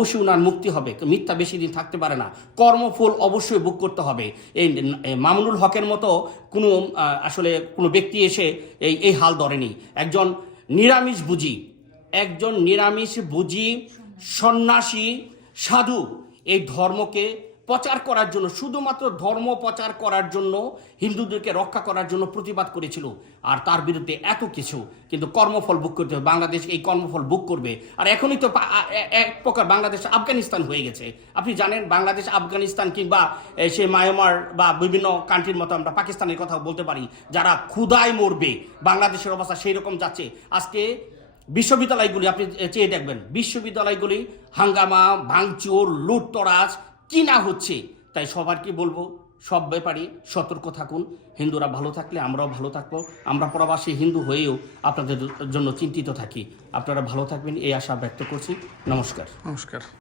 অবশ্যই উনার মুক্তি হবে, মিথ্যা বেশি দিন থাকতে পারে না। কর্মফল অবশ্যই ভোগ করতে হবে। এই মামুনুল হকের মতো কোনো আসলে কোনো ব্যক্তি এসে এই হাল ধরেনি। একজন নিরামিষ বুঝি সন্ন্যাসী সাধু এই ধর্মকে প্রচার করার জন্য, শুধুমাত্র ধর্ম প্রচার করার জন্য, হিন্দুদেরকে রক্ষা করার জন্য প্রতিবাদ করেছিল। আর তার বিরুদ্ধে এত কিছু, কিন্তু কর্মফল ভোগ করতে হবে। বাংলাদেশ এই কর্মফল ভোগ করবে। আর এখনই তো এক প্রকার বাংলাদেশ আফগানিস্তান হয়ে গেছে। আপনি জানেন বাংলাদেশ আফগানিস্তান কিংবা সে মায়ানমার বা বিভিন্ন কান্ট্রির মতো আমরা পাকিস্তানের কথা বলতে পারি, যারা ক্ষুধায় মরবে। বাংলাদেশের অবস্থা সেই রকম যাচ্ছে। আজকে বিশ্ববিদ্যালয়গুলি আপনি চেয়ে দেখবেন, বিশ্ববিদ্যালয়গুলি হাঙ্গামা, ভাঙচুর, লুটতরাজ কি না হচ্ছে। তাই সবার কি বলবো, সব ব্যাপারে সতর্ক থাকুন। হিন্দুরা ভালো থাকলে আমরাও ভালো থাকবো। আমরা প্রবাসী হিন্দু হয়েও আপনাদের জন্য চিন্তিত থাকি। আপনারা ভালো থাকবেন এই আশা ব্যক্ত করছি। নমস্কার। নমস্কার।